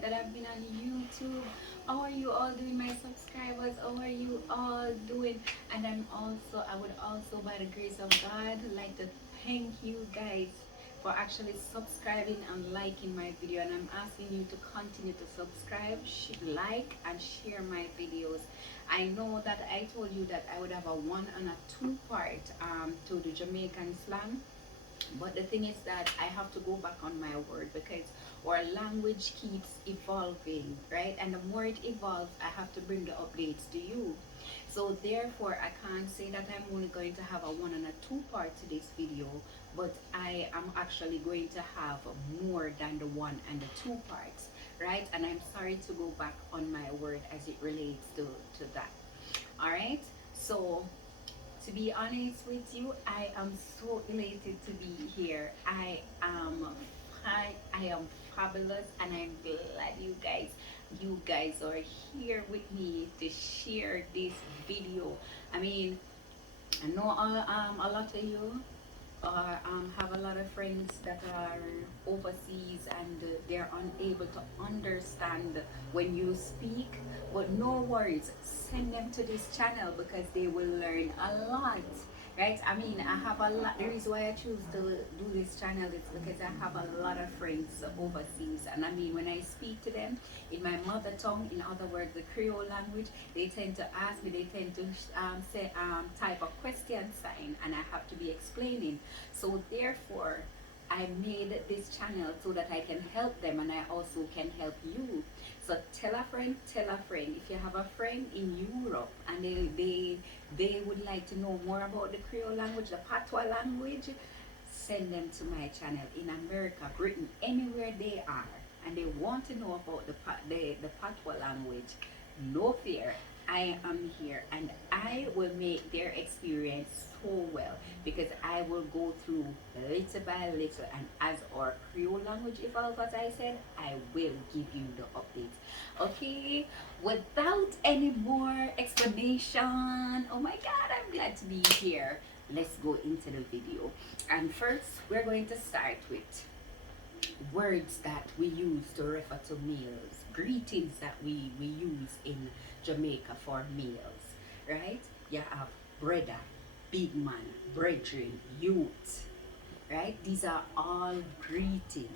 night that I've been on YouTube. How are you all doing, my subscribers? How are you all doing? And I would also, by the grace of God, like to thank you guys for actually subscribing and liking my video, and I'm asking you to continue to subscribe, like and share my videos. I know that I told you that I would have a one and a two part to the Jamaican slang, but the thing is that I have to go back on my word because our language keeps evolving, right? And the more it evolves, I have to bring the updates to you. So therefore, I can't say that I'm only going to have a one and a two part to this video, but I am actually going to have more than the one and the two parts, right? And I'm sorry to go back on my word as it relates to that. All right. So to be honest with you, I am so elated to be here. I am fabulous, and I'm glad you guys are here with me to share this video. I mean, I know a lot of you have a lot of friends that are overseas, and they're unable to understand when you speak, but no worries, send them to this channel because they will learn a lot, right? I mean, I have a lot. The reason why I choose to do this channel is because I have a lot of friends overseas, and I mean, when I speak to them in my mother tongue, in other words the Creole language, they tend to ask me, they tend to say type a question sign, and I have to be explaining. So therefore, I made this channel so that I can help them, and I also can help you. So tell a friend, tell a friend. If you have a friend in Europe and they would like to know more about the Creole language, the Patois language, send them to my channel. In America, Britain, anywhere they are, and they want to know about the Patois language, no fear. I am here, and I will make their experience so well because I will go through little by little, and as our Creole language evolves, as I said, I will give you the updates. Okay, without any more explanation, oh my god, I'm glad to be here. Let's go into the video. And first, we're going to start with words that we use to refer to meals, greetings that we use in Jamaica for meals, right? You have brother, big man, brethren, youth, right? These are all greetings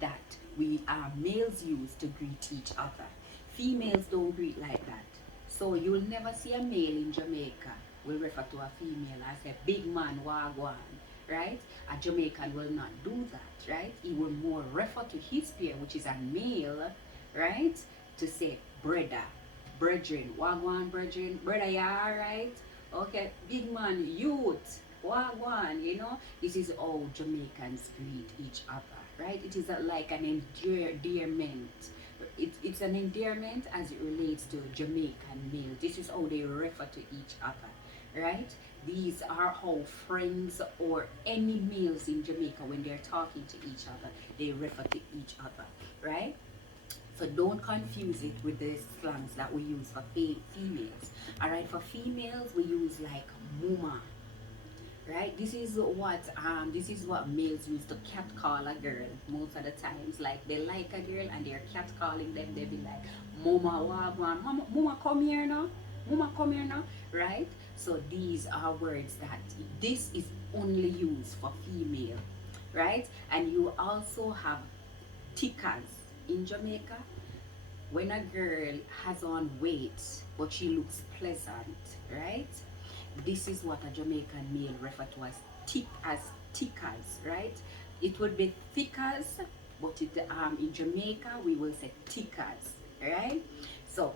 that we males use to greet each other. Females don't greet like that. So you'll never see a male in Jamaica will refer to a female as a big man wagwan, right? A Jamaican will not do that, right? He will more refer to his peer, which is a male, right? To say brother, brethren, wagwan, brethren, brother, you alright? Okay, big man, youth, wagwan, you know? This is how Jamaicans greet each other, right? It is like an endearment. It's an endearment as it relates to Jamaican male. This is how they refer to each other, right? These are how friends or any males in Jamaica, when they're talking to each other, they refer to each other, right? So don't confuse it with the slangs that we use for females. All right, for females we use like muma, right? This is what males use to cat call a girl most of the times. Like they like a girl and they're cat calling them. They be like, "Mama, wagwan, mama, come here now, mama, come here now," right? So these are words that this is only used for female, right? And you also have tickers in Jamaica. When a girl has on weight but she looks pleasant, right? This is what a Jamaican male refer to as tickers, right? It would be thickers, but in Jamaica we will say tickers, right? So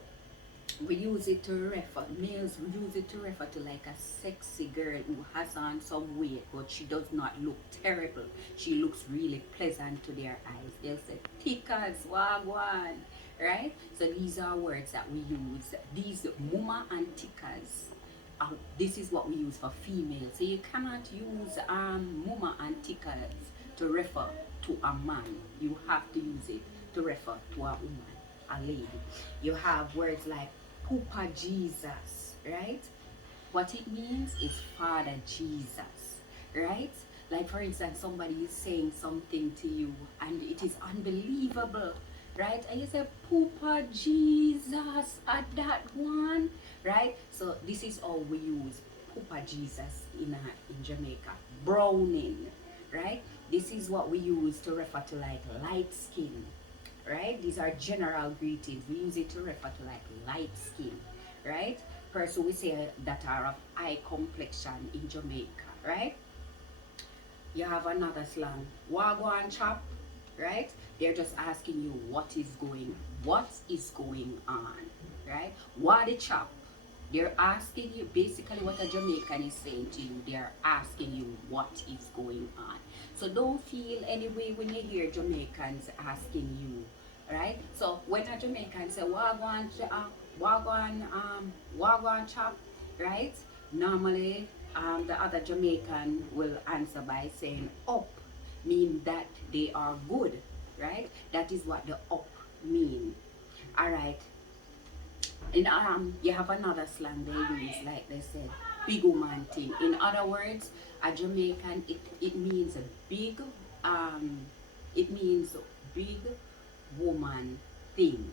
we use it to refer, males use it to refer to like a sexy girl who has on some weight but she does not look terrible. She looks really pleasant to their eyes. They'll say tickers, wagwan, right? So these are words that we use. These muma and tickers, this is what we use for females. So you cannot use muma and tickers to refer to a man. You have to use it to refer to a woman, a lady. You have words like Papa Jesus, right? What it means is Father Jesus, right? Like for instance, somebody is saying something to you and it is unbelievable, right? And you say, Poopa Jesus at that one, right? So this is how we use Poopa Jesus in Jamaica. Browning, right? This is what we use to refer to like light skin, right? These are general greetings. We use it to refer to like light skin, right? Person we say that are of eye complexion in Jamaica, right? You have another slang, wagwan chop, right? They're just asking you what is going on, right? Wadi chop. They're asking you basically what a Jamaican is saying to you. They're asking you what is going on. So don't feel any way when you hear Jamaicans asking you, right? So when a Jamaican say wagwan chop, right? Normally, the other Jamaican will answer by saying up, mean that they are good, right? That is what the up mean. All right. In you have another slang they use, like they said, big woman thing. In other words, a Jamaican, it means a big um it means big woman thing,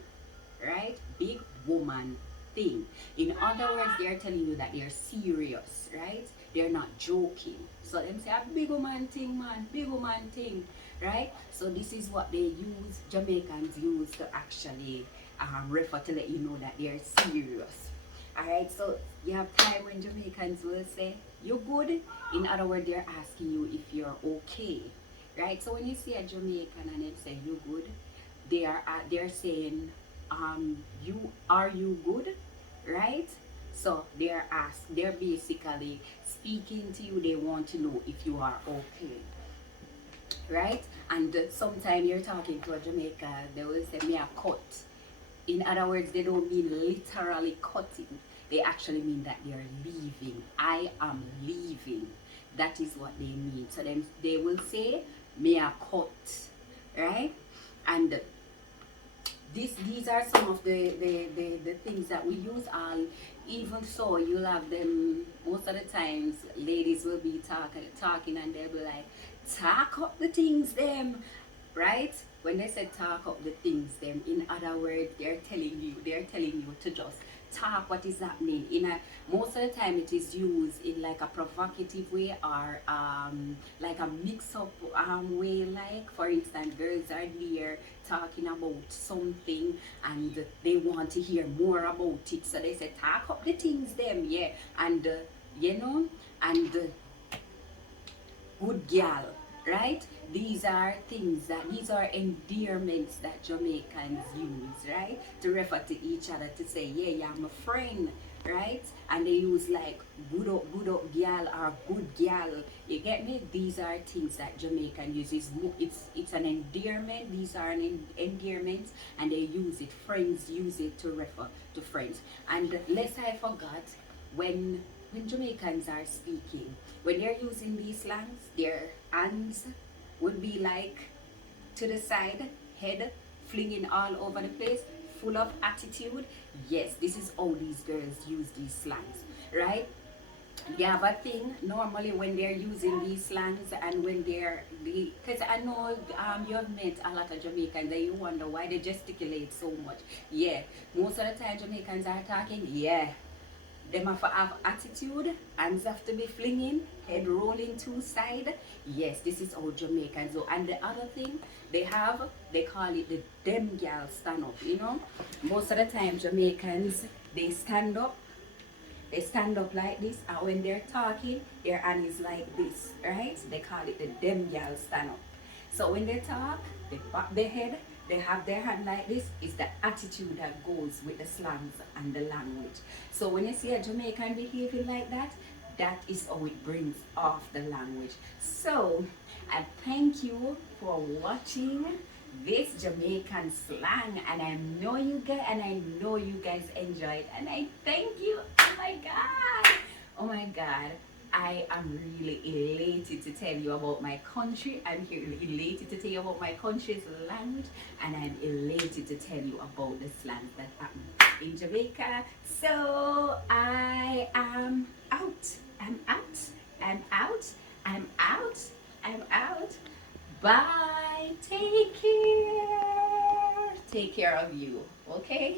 right? Big woman thing. In other words, they're telling you that they're serious, right? They're not joking. So them say a big woman thing, man, big woman thing, right? So this is what they use, Jamaicans use to actually refer to let you know that they're serious. Alright, so you have time when Jamaicans will say, "You good?" In other words, they're asking you if you're okay. Right? So when you see a Jamaican and they say you good, they're saying, you good? Right? So they're basically speaking to you, they want to know if you are okay. Right? And sometimes you're talking to a Jamaican, they will say me a cut. In other words, they don't mean literally cutting. They actually mean that they're leaving. I am leaving. That is what they mean. So then they will say, "Me a cut," right? And these are some of the things that we use. Even so, you'll have them most of the times. Ladies will be talking, and they'll be like, "Talk up the things, them." Right? When they say talk up the things, then in other words, they're telling you to just talk what is happening. Most of the time it is used in like a provocative way, or like a mix-up way. Like for instance, girls are there talking about something and they want to hear more about it, so they say talk up the things, them, yeah, and you know, and good gal, right? These are endearments that Jamaicans use, right? To refer to each other, to say, yeah, yeah, I'm a friend, right? And they use like good up gal or good gal. You get me? These are things that Jamaican uses. It's an endearment. These are an endearment, and they use it. Friends use it to refer to friends. And lest I forgot, when Jamaicans are speaking, when they're using these slangs, their hands would be like to the side, head flinging all over the place, full of attitude. Yes, this is how these girls use these slangs, right? They have a thing normally when they're using these slangs, and when because I know you have met a lot of Jamaicans and you wonder why they gesticulate so much. Yeah, most of the time Jamaicans are talking, yeah, them have to have attitude, hands have to be flinging, head rolling to side. Yes, this is how Jamaicans do. And the other thing they call it the dem gal stand up, Most of the time Jamaicans, they stand up, like this, and when they're talking, their hand is like this, right? They call it the dem gal stand up. So when they talk, they pop their head, they have their hand like this. Is the attitude that goes with the slangs and the language. So when you see a Jamaican behaving like that, that is how it brings off the language. So I thank you for watching this Jamaican slang, and I know you guys enjoyed, and I thank you. Oh my god, I am really elated to tell you about my country. I'm here elated to tell you about my country's language, and I'm elated to tell you about the slangs that happen in Jamaica. So I am out. I'm out. I'm out. I'm out. I'm out. Bye. Take care. take care of you. Okay?